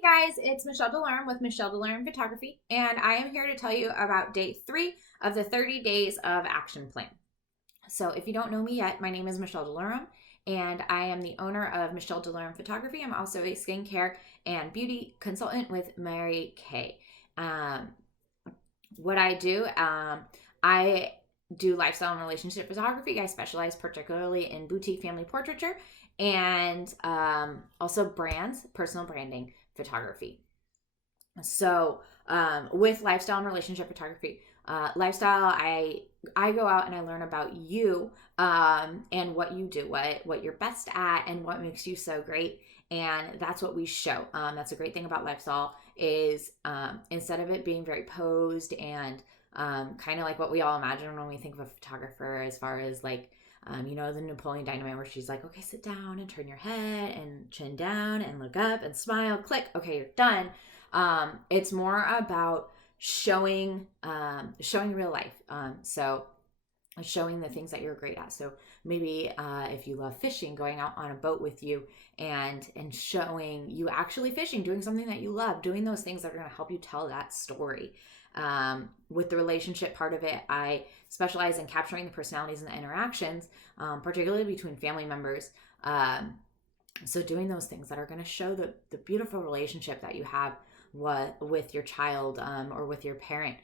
Hey guys, it's Michelle DeLurme with Michelle DeLurme Photography, and I am here to tell you about day 3 of the 30 days of action plan. So, if you don't know me yet, my name is Michelle DeLurme, and I am the owner of Michelle DeLurme Photography. I'm also a skincare and beauty consultant with Mary Kay. Um, what I do lifestyle and relationship photography. I specialize particularly in boutique family portraiture and also brands, personal branding photography. So with lifestyle and relationship photography, lifestyle, I go out and I learn about you and what you do, what you're best at, and what makes you so great. And that's what we show. That's a great thing about lifestyle is instead of it being very posed and kind of like what we all imagine when we think of a photographer, as far as like the Napoleon Dynamite where she's like, okay, sit down and turn your head and chin down and look up and smile, click, okay, you're done. It's more about showing real life. So showing the things that you're great at. So maybe if you love fishing, going out on a boat with you and showing you actually fishing, doing something that you love, doing those things that are going to help you tell that story. With the relationship part of it, I specialize in capturing the personalities and the interactions, particularly between family members. So doing those things that are going to show the beautiful relationship that you have with your child or with your parent,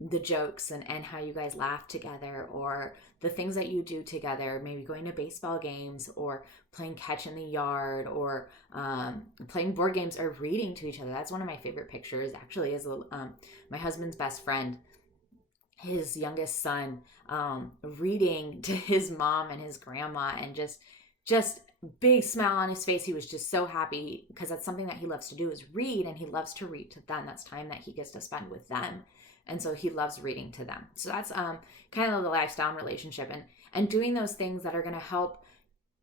the jokes and how you guys laugh together, or the things that you do together, maybe going to baseball games or playing catch in the yard, or playing board games or reading to each other. That's one of my favorite pictures, actually, is my husband's best friend, his youngest son, reading to his mom and his grandma, and just big smile on his face. He was just so happy because that's something that he loves to do, is read, and he loves to read to them. That's time that he gets to spend with them, and so he loves reading to them. So that's kind of the lifestyle and relationship, and doing those things that are going to help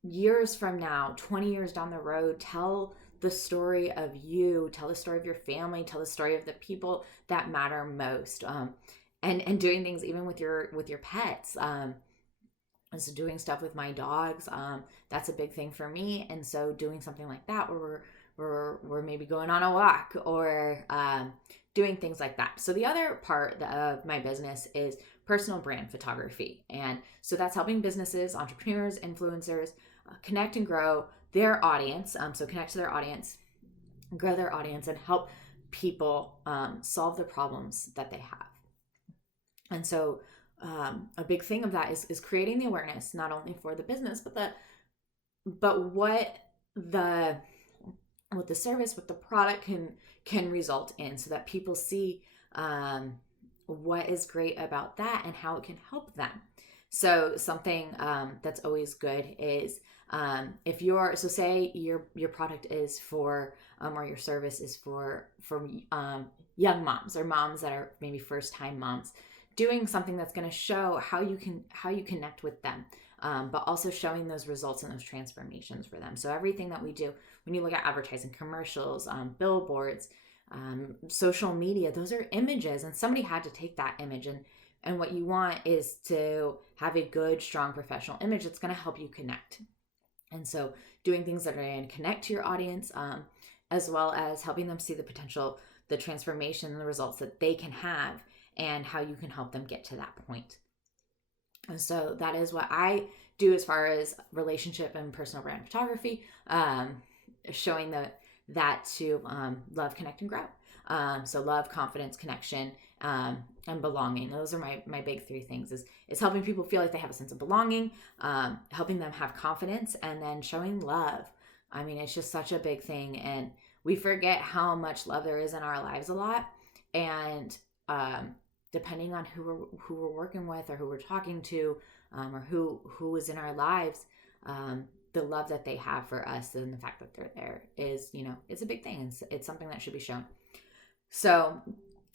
years from now, 20 years down the road, tell the story of you, tell the story of your family, tell the story of the people that matter most. And doing things even with your pets. So doing stuff with my dogs, that's a big thing for me. And so doing something like that where we're maybe going on a walk, or doing things like that. So the other part of my business is personal brand photography. And so that's helping businesses, entrepreneurs, influencers connect and grow their audience. So connect to their audience, grow their audience, and help people solve the problems that they have. And so a big thing of that is creating the awareness, not only for the business, but what the service, what the product can result in, so that people see what is great about that and how it can help them. So something that's always good is if you're, so say your product is for or your service is for young moms, or moms that are maybe first time moms, doing something that's going to show how you connect with them, but also showing those results and those transformations for them. So everything that we do, when you look at advertising, commercials, billboards, social media, those are images, and somebody had to take that image, and what you want is to have a good, strong, professional image that's going to help you connect. And so doing things that are going to connect to your audience, as well as helping them see the potential, the transformation, and the results that they can have, and how you can help them get to that point. And so that is what I do as far as relationship and personal brand photography, showing that to love, connect, and grow. So love, confidence, connection, and belonging. Those are my big 3 things, is helping people feel like they have a sense of belonging, helping them have confidence, and then showing love. I mean, it's just such a big thing, and we forget how much love there is in our lives a lot. And depending on who we're working with, or who we're talking to, or who is in our lives, the love that they have for us and the fact that they're there is, it's a big thing. It's something that should be shown. So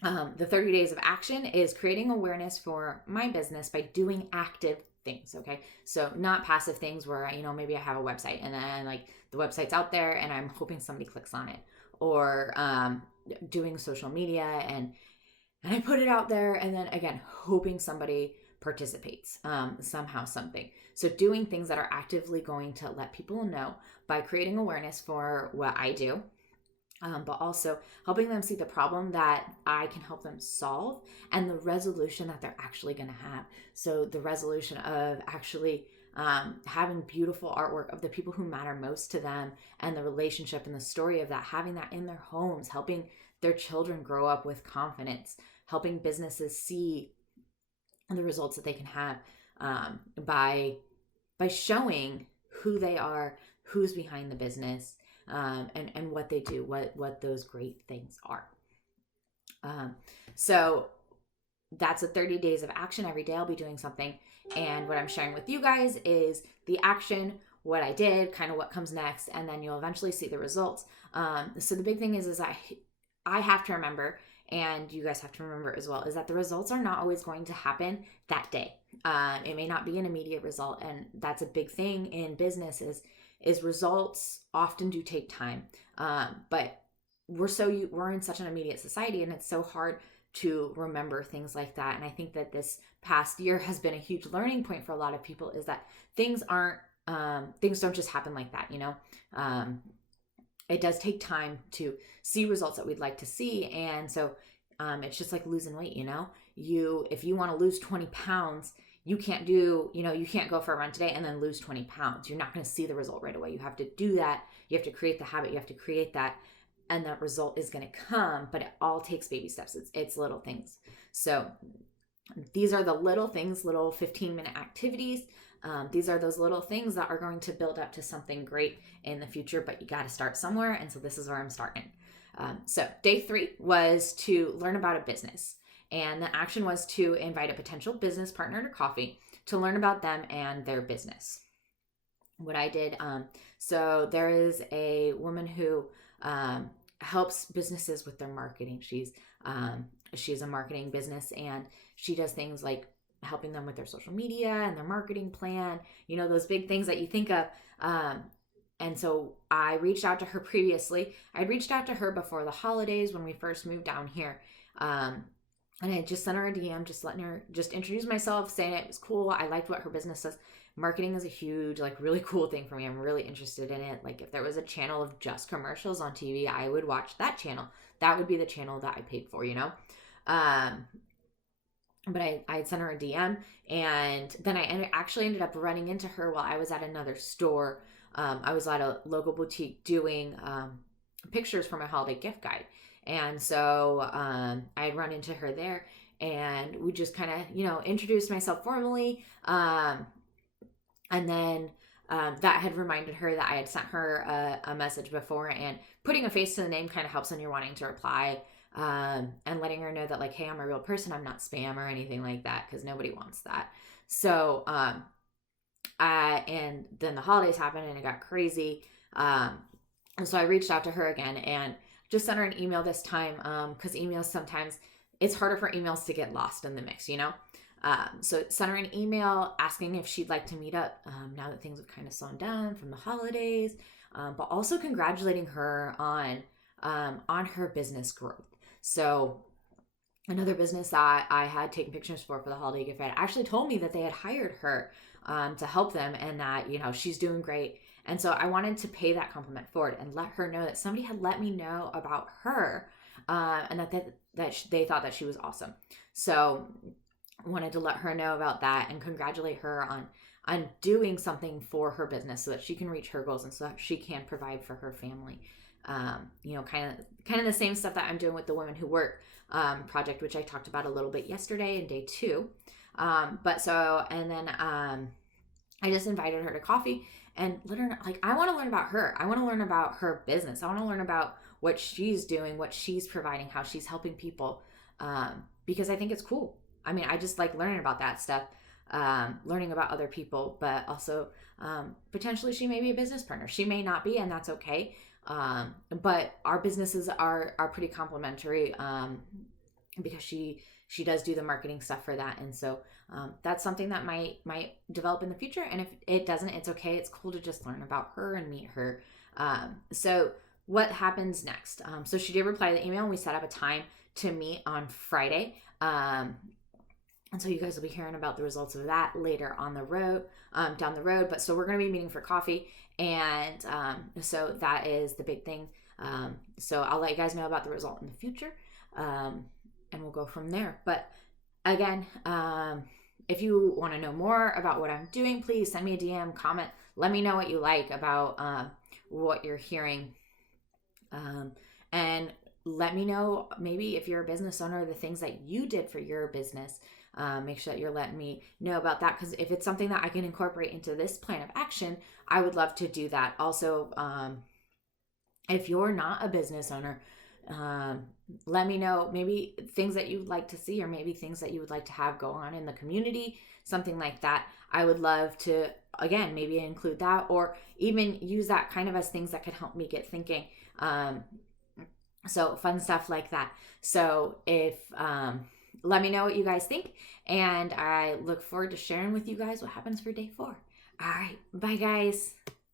the 30 days of action is creating awareness for my business by doing active things. Okay. So not passive things where, maybe I have a website and then like the website's out there and I'm hoping somebody clicks on it, or doing social media and I put it out there, and then again, hoping somebody participates somehow, something. So doing things that are actively going to let people know by creating awareness for what I do, but also helping them see the problem that I can help them solve and the resolution that they're actually going to have. So the resolution of actually having beautiful artwork of the people who matter most to them, and the relationship and the story of that, having that in their homes, helping their children grow up with confidence, helping businesses see the results that they can have by showing who they are, who's behind the business, and what they do, what those great things are. So that's a 30 days of action. Every day I'll be doing something. And what I'm sharing with you guys is the action, what I did, kind of what comes next, and then you'll eventually see the results. So the big thing is I have to remember, and you guys have to remember as well, is that the results are not always going to happen that day. It may not be an immediate result. And that's a big thing in business is results often do take time. But we're in such an immediate society, and it's so hard to remember things like that. And I think that this past year has been a huge learning point for a lot of people, is that things don't just happen like that, it does take time to see results that we'd like to see. And so it's just like losing weight, if you want to lose 20 pounds, you can't go for a run today and then lose 20 pounds. You're not going to see the result right away. You have to do that. You have to create the habit. You have to create that. And that result is going to come, but it all takes baby steps. It's little things. So these are the little things, little 15-minute activities. These are those little things that are going to build up to something great in the future, but you got to start somewhere. And so this is where I'm starting. So day 3 was to learn about a business. And the action was to invite a potential business partner to coffee to learn about them and their business. What I did, so there is a woman who helps businesses with their marketing. She's a marketing business, and she does things like helping them with their social media and their marketing plan, those big things that you think of. And so I reached out to her previously. I reached out to her before the holidays when we first moved down here. And I just sent her a DM, just introduce myself, saying it was cool. I liked what her business does. Marketing is a huge, really cool thing for me. I'm really interested in it. If there was a channel of just commercials on TV, I would watch that channel. That would be the channel that I paid for, But I sent her a DM, and then I actually ended up running into her while I was at another store. I was at a local boutique doing pictures for my holiday gift guide. And so I had run into her there, and we just kind of, introduced myself formally. And then that had reminded her that I had sent her a message before, and putting a face to the name kind of helps when you're wanting to reply, and letting her know that hey, I'm a real person. I'm not spam or anything like that, because nobody wants that. So, and then the holidays happened and it got crazy. And so I reached out to her again and just sent her an email this time, because emails, sometimes it's harder for emails to get lost in the mix, So sent her an email asking if she'd like to meet up now that things have kind of slowed down from the holidays, but also congratulating her on her business growth. So another business that I had taken pictures for the holiday gift guide actually told me that they had hired her to help them, and that, she's doing great. And so I wanted to pay that compliment forward and let her know that somebody had let me know about her, and that they thought that she was awesome. So I wanted to let her know about that and congratulate her on doing something for her business so that she can reach her goals and so that she can provide for her family. Kind of the same stuff that I'm doing with the Women Who Work project, which I talked about a little bit yesterday in day 2. And then I just invited her to coffee and let her know, I want to learn about her. I want to learn about her business. I want to learn about what she's doing, what she's providing, how she's helping people, because I think it's cool. I just like learning about that stuff, learning about other people, but also potentially she may be a business partner. She may not be, and that's okay. But our businesses are pretty complementary, because she does do the marketing stuff for that. And so that's something that might develop in the future. And if it doesn't, it's okay. It's cool to just learn about her and meet her. So what happens next? So she did reply to the email, and we set up a time to meet on Friday. And so you guys will be hearing about the results of that later on the road, down the road. But so we're going to be meeting for coffee. And so that is the big thing. So I'll let you guys know about the result in the future, and we'll go from there. But again, if you want to know more about what I'm doing, please send me a DM, comment, let me know what you like about what you're hearing. And let me know, maybe if you're a business owner, the things that you did for your business. Make sure that you're letting me know about that, because if it's something that I can incorporate into this plan of action, I would love to do that. Also, if you're not a business owner, let me know maybe things that you'd like to see, or maybe things that you would like to have go on in the community, something like that. I would love to, again, maybe include that, or even use that kind of as things that could help me get thinking. So fun stuff like that. So if, let me know what you guys think, and I look forward to sharing with you guys what happens for day 4. All right. Bye, guys.